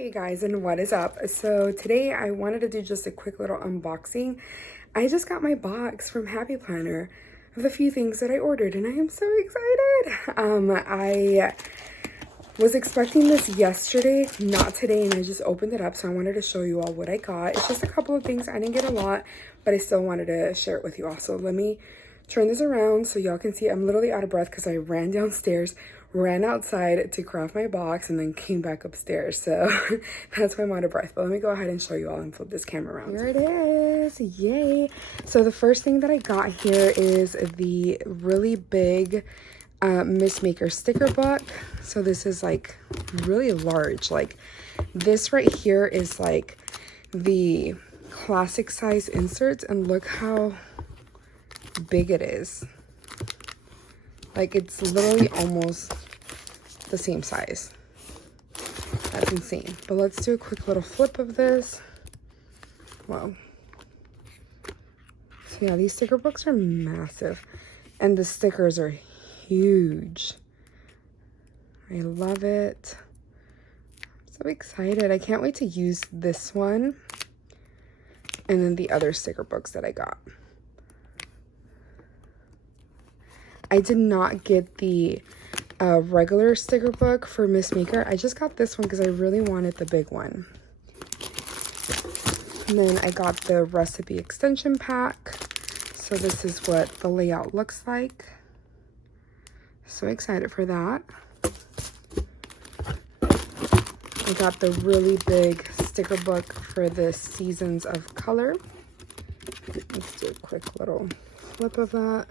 Hey guys, and what is up? So today I wanted to do just a quick little unboxing. I just got my box from Happy Planner of the few things that I ordered and I am so excited. I was expecting this yesterday, not today, and I just opened it up, so I wanted to show you all what I got. It's just a couple of things. I didn't get a lot, but I still wanted to share it with you all. So let me turn this around so y'all can see. I'm literally out of breath because I ran downstairs, ran outside to craft my box, and then came back upstairs. So that's why I'm out of breath. But let me go ahead and show you all and flip this camera around. Here it is. Yay. So the first thing that I got here is the really big Miss Maker sticker book. So this is like really large. Like this right here is like the classic size inserts, and look how big it is. Like it's literally almost the same size. That's insane. But let's do a quick little flip of this. Wow. So yeah, these sticker books are massive and the stickers are huge. I love it. I'm so excited. I can't wait to use this one and then the other sticker books that I got. I did not get the regular sticker book for Miss Maker. I just got this one because I really wanted the big one. And then I got the recipe extension pack. So this is what the layout looks like. So excited for that. I got the really big sticker book for the Seasons of Color. Let's do a quick little flip of that.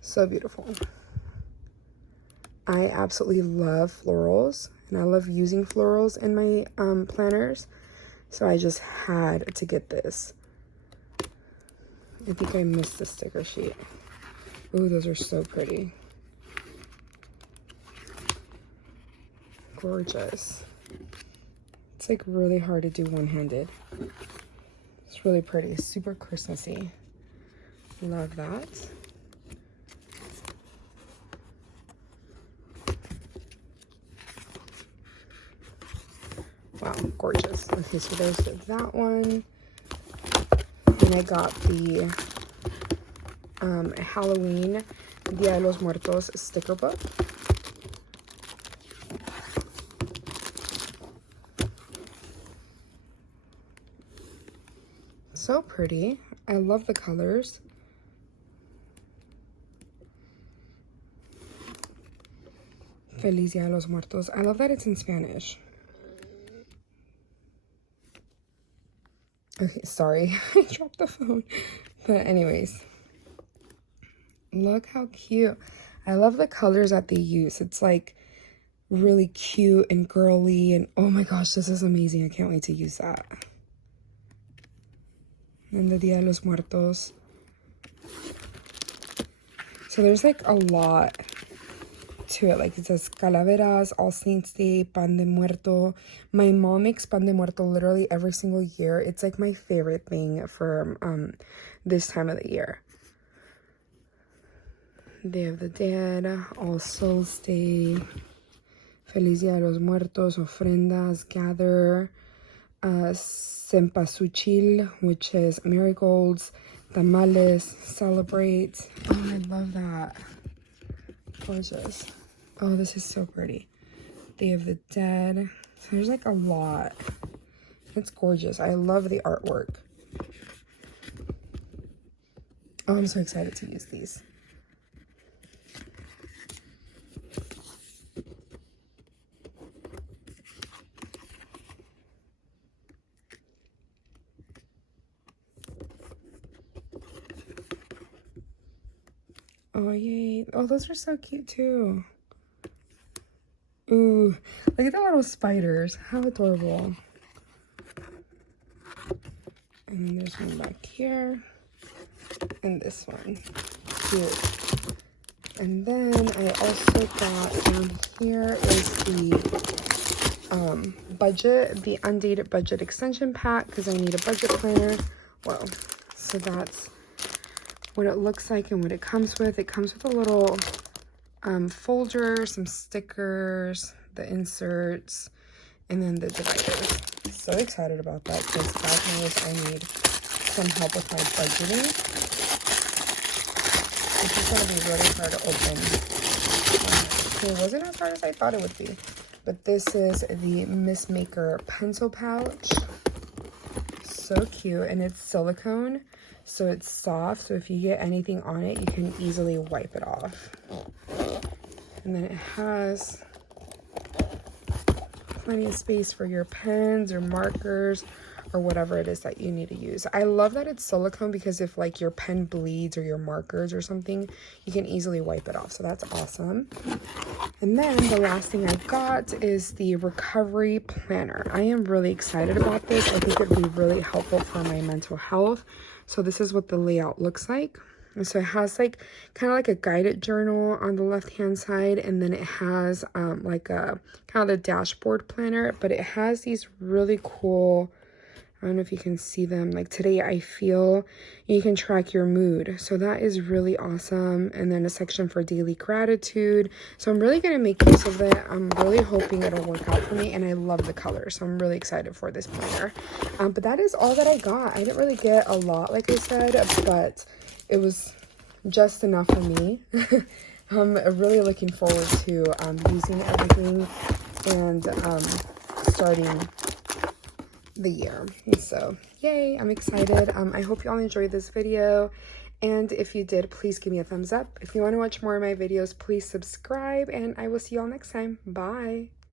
So beautiful. I absolutely love florals, and I love using florals in my planners. So I just had to get this. I think I missed the sticker sheet. Ooh, those are so pretty. Gorgeous. It's like really hard to do one-handed. It's really pretty, super Christmassy. Love that. Wow, gorgeous. Okay, so there's that one. And I got the Halloween Dia de los Muertos sticker book. So pretty. I love the colors. Feliz Dia de los Muertos. I love that it's in Spanish. Okay, sorry. I dropped the phone. But anyways. Look how cute. I love the colors that they use. It's like really cute and girly, and oh my gosh, this is amazing. I can't wait to use that. And the Dia de los Muertos. So there's like a lot to it. Like it says Calaveras, All Saints Day, Pan de Muerto. My mom makes Pan de Muerto literally every single year. It's like my favorite thing for this time of the year. Day of the Dead, All Souls Day, Feliz Dia de los Muertos, Ofrendas, Gather, Cempasúchil, which is marigolds, Tamales, Celebrate. Oh, I love that. Gorgeous. Oh, this is so pretty. Day of the Dead. So there's like a lot. It's gorgeous. I love the artwork. Oh, I'm so excited to use these. Oh, yay. Oh, those are so cute, too. Ooh, look at the little spiders. How adorable. And then there's one back here. And this one. Cute. And then I also got down here is the budget, the Undated Budget Extension Pack, because I need a budget planner. Whoa. So that's what it looks like and what it comes with. It comes with a little folder, some stickers, the inserts, and then the dividers. So excited about that because God knows I need some help with my budgeting. This is going to be really hard to open. It wasn't as hard as I thought it would be. But this is the Miss Maker pencil pouch. So cute, and it's silicone, so it's soft, so if you get anything on it, you can easily wipe it off. And then it has plenty of space for your pens or markers or whatever it is that you need to use. I love that it's silicone because if like your pen bleeds or your markers or something, you can easily wipe it off. So that's awesome. And then the last thing I got is the recovery planner. I am really excited about this. I think it'd be really helpful for my mental health. So this is what the layout looks like. And so it has like kind of like a guided journal on the left hand side, and then it has like a kind of the dashboard planner, but it has these really cool, I don't know if you can see them, like today I feel, you can track your mood. So that is really awesome. And then a section for daily gratitude. So I'm really going to make use of it. I'm really hoping it'll work out for me. And I love the color. So I'm really excited for this planner. But that is all that I got. I didn't really get a lot, like I said, but it was just enough for me. I'm really looking forward to using everything and starting the year. So yay, I'm excited. I hope y'all enjoyed this video, and if you did, please give me a thumbs up. If you want to watch more of my videos, please subscribe, and I will see y'all next time. Bye.